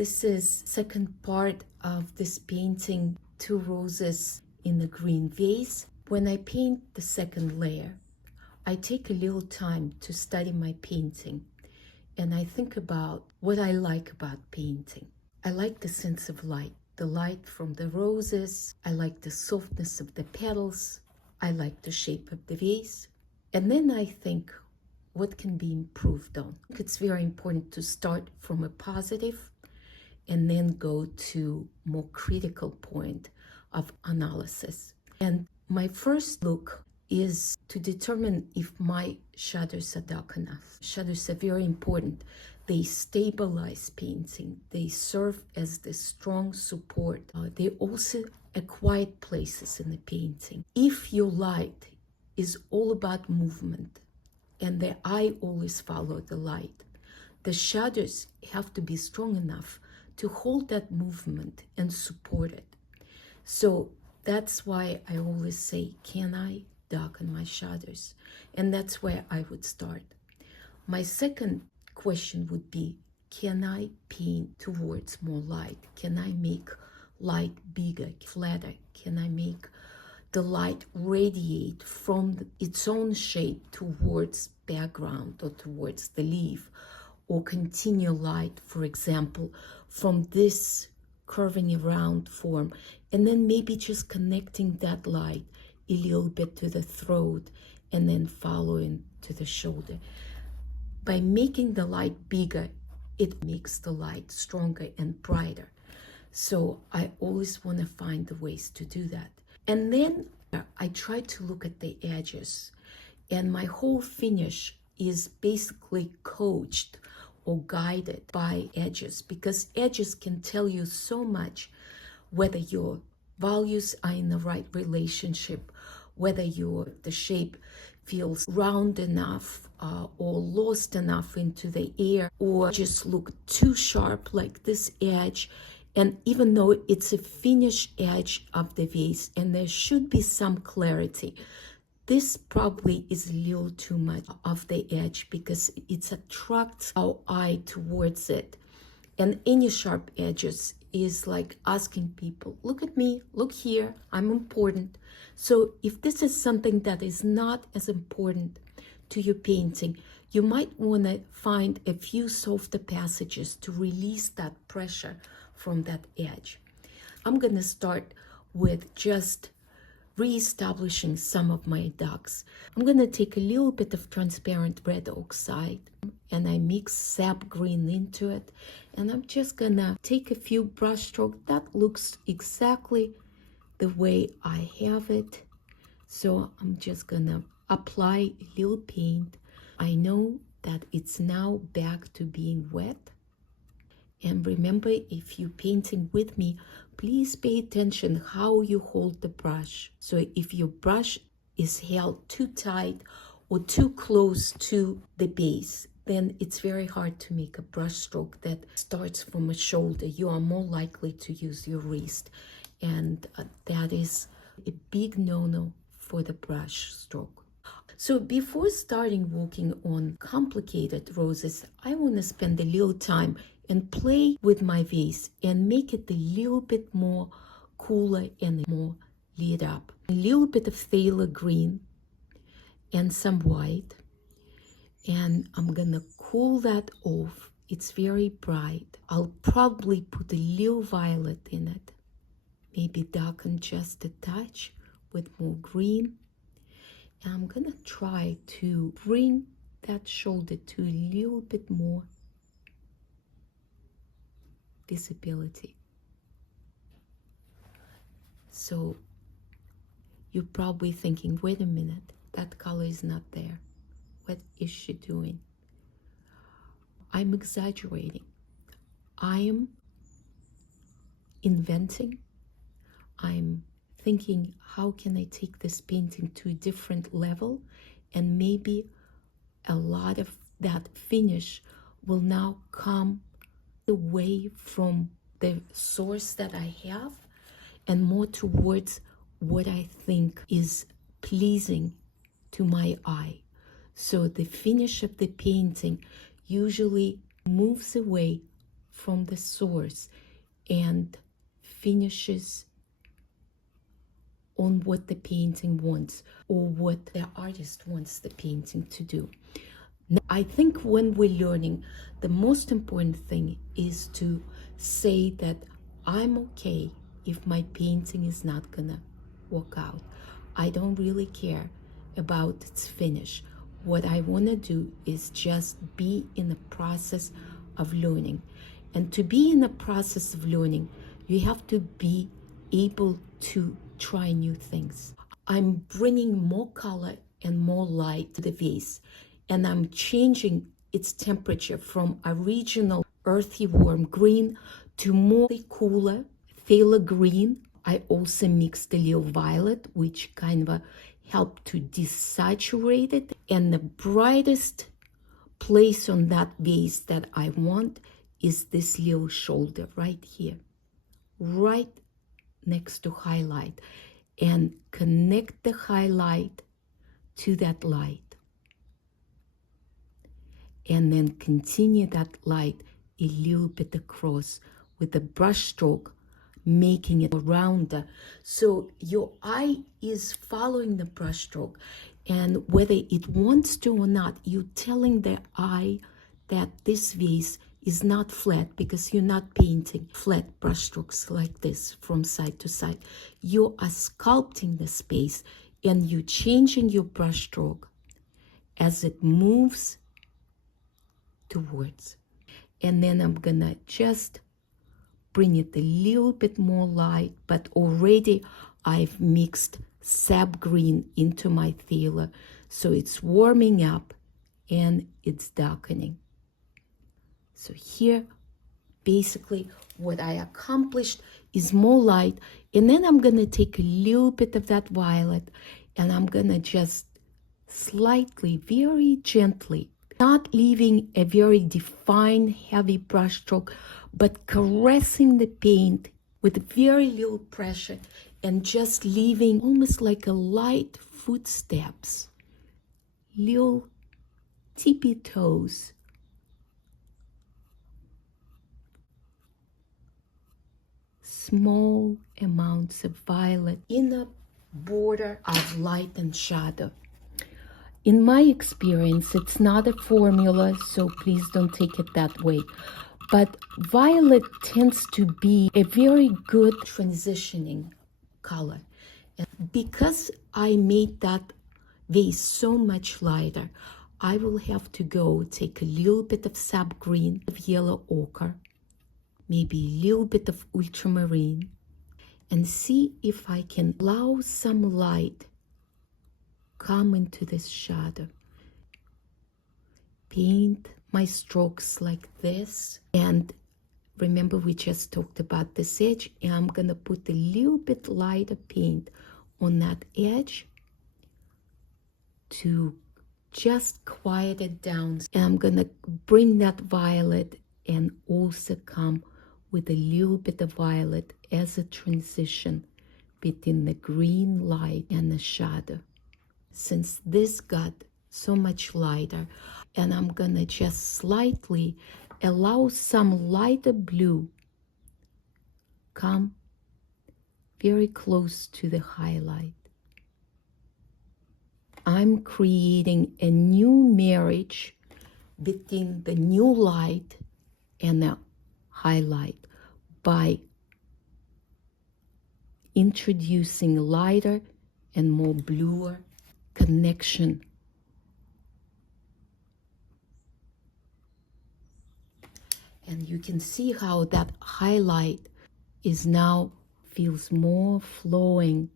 This is second part of this painting, Two Roses in a Green Vase. When I paint the second layer, I take a little time to study my painting, and I think about what I like about painting. I like the sense of light, the light from the roses. I like the softness of the petals. I like the shape of the vase. And then I think, what can be improved on? It's very important to start from a positive and then go to more critical point of analysis. And my first look is to determine if my shadows are dark enough. Shadows are very important. They stabilize painting. They serve as the strong support. They also are quiet places in the painting. If your light is all about movement, and the eye always follow the light, the shadows have to be strong enough to hold that movement and support it. So that's why I always say, can I darken my shadows? And that's where I would start. My second question would be, can I paint towards more light? Can I make light bigger, flatter? Can I make the light radiate from its own shape towards background or towards the leaf, or continue light, for example, from this curving around form, and then maybe just connecting that light a little bit to the throat and then following to the shoulder. By making the light bigger, it makes the light stronger and brighter. So I always want to find the ways to do that. And then I try to look at the edges, and my whole finish is basically coached or guided by edges, because edges can tell you so much, whether your values are in the right relationship, whether the shape feels round enough or lost enough into the air, or just look too sharp like this edge. And even though it's a finished edge of the vase and there should be some clarity, this probably is a little too much of the edge because it attracts our eye towards it. And any sharp edges is like asking people, look at me, look here, I'm important. So if this is something that is not as important to your painting, you might want to find a few softer passages to release that pressure from that edge. I'm going to start with just re-establishing some of my darks. I'm going to take a little bit of transparent red oxide and I mix sap green into it, and I'm just going to take a few brush strokes. That looks exactly the way I have it. So I'm just going to apply a little paint. I know that it's now back to being wet. And remember, if you're painting with me, please pay attention how you hold the brush. So if your brush is held too tight or too close to the base, then it's very hard to make a brush stroke that starts from a shoulder. You are more likely to use your wrist. And that is a big no-no for the brush stroke. So before starting working on complicated roses, I want to spend a little time and play with my vase and make it a little bit more cooler and more lit up. A little bit of phthalo green and some white. And I'm gonna cool that off. It's very bright. I'll probably put a little violet in it. Maybe darken just a touch with more green. And I'm gonna try to bring that shoulder to a little bit more visibility. So you're probably thinking, wait a minute, that color is not there. What is she doing? I'm exaggerating. I am inventing. I'm thinking, how can I take this painting to a different level? And maybe a lot of that finish will now come away from the source that I have and more towards what I think is pleasing to my eye. So the finish of the painting usually moves away from the source and finishes on what the painting wants or what the artist wants the painting to do. Now, I think when we're learning, the most important thing is to say that I'm okay if my painting is not gonna work out. I don't really care about its finish. What I want to do is just be in the process of learning. And to be in the process of learning, you have to be able to try new things. I'm bringing more color and more light to the vase, and I'm changing its temperature from original earthy warm green to more cooler, paler green. I also mixed a little violet, which kind of helped to desaturate it. And the brightest place on that vase that I want is this little shoulder right here, right next to highlight, and connect the highlight to that light. And then continue that light a little bit across with the brush stroke, making it rounder. So your eye is following the brush stroke, and whether it wants to or not, you're telling the eye that this vase is not flat, because you're not painting flat brush strokes like this from side to side. You are sculpting the space, and you're changing your brush stroke as it moves towards. And then I'm gonna just bring it a little bit more light, but already I've mixed sap green into my phthalo, so it's warming up and it's darkening. So here, basically what I accomplished is more light, and then I'm gonna take a little bit of that violet and I'm gonna just slightly, very gently, not leaving a very defined heavy brush stroke, but caressing the paint with very little pressure and just leaving almost like a light footsteps, little tippy toes. Small amounts of violet in the border of light and shadow. In my experience, it's not a formula, so please don't take it that way. But violet tends to be a very good transitioning color. And because I made that vase so much lighter, I will have to go take a little bit of sap green, of yellow ochre, maybe a little bit of ultramarine, and see if I can allow some light come into this shadow. Paint my strokes like this, and remember we just talked about this edge, and I'm gonna put a little bit lighter paint on that edge to just quiet it down. And I'm gonna bring that violet and also come with a little bit of violet as a transition between the green light and the shadow. Since this got so much lighter, and I'm gonna just slightly allow some lighter blue come very close to the highlight. I'm creating a new marriage between the new light and the highlight by introducing lighter and more bluer connection. And you can see how that highlight is now feels more flowing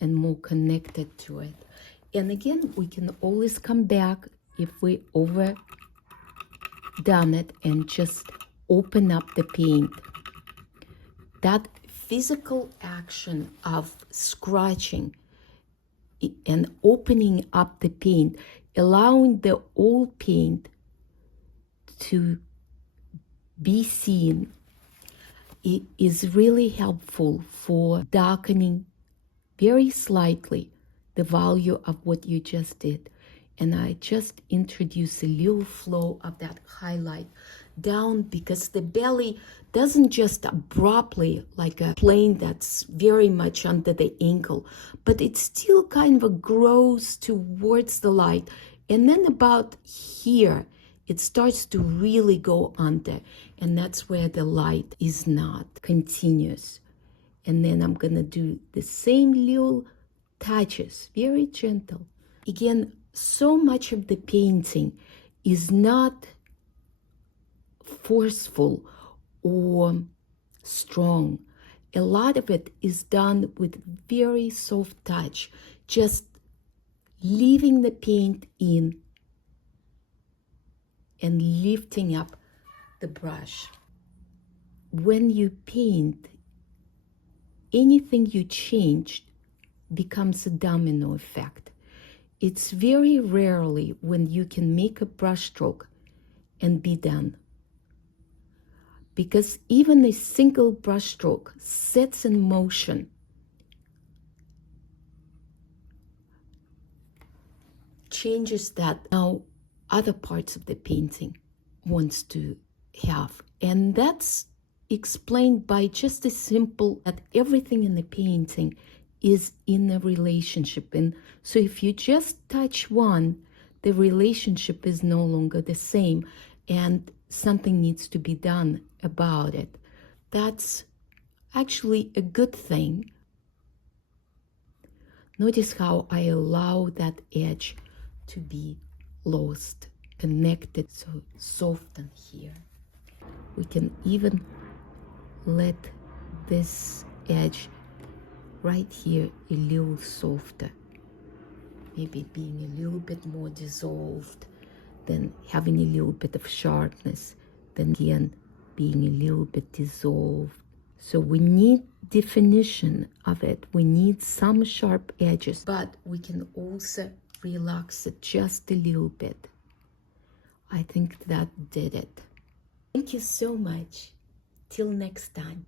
and more connected to it. And again, we can always come back if we overdone it and just open up the paint. That physical action of scratching and opening up the paint, allowing the old paint to be seen, it is really helpful for darkening very slightly the value of what you just did. And I just introduce a little flow of that highlight down because the belly doesn't just abruptly, like a plane that's very much under the ankle, but it still kind of grows towards the light. And then about here, it starts to really go under. And that's where the light is not continuous. And then I'm gonna do the same little touches, very gentle. Again, so much of the painting is not forceful or strong. A lot of it is done with very soft touch, just leaving the paint in and lifting up the brush. When you paint, anything you changed becomes a domino effect. It's very rarely when you can make a brushstroke and be done. Because even a single brushstroke sets in motion changes that now other parts of the painting wants to have. And that's explained by just as simple that everything in the painting is in a relationship. And so if you just touch one, the relationship is no longer the same and something needs to be done about it. That's actually a good thing. Notice how I allow that edge to be lost, connected, so soften here. We can even let this edge right here a little softer, maybe being a little bit more dissolved, then having a little bit of sharpness, then again being a little bit dissolved. So we need definition of it. We need some sharp edges, but we can also relax it just a little bit. I think that did it. Thank you so much. Till next time.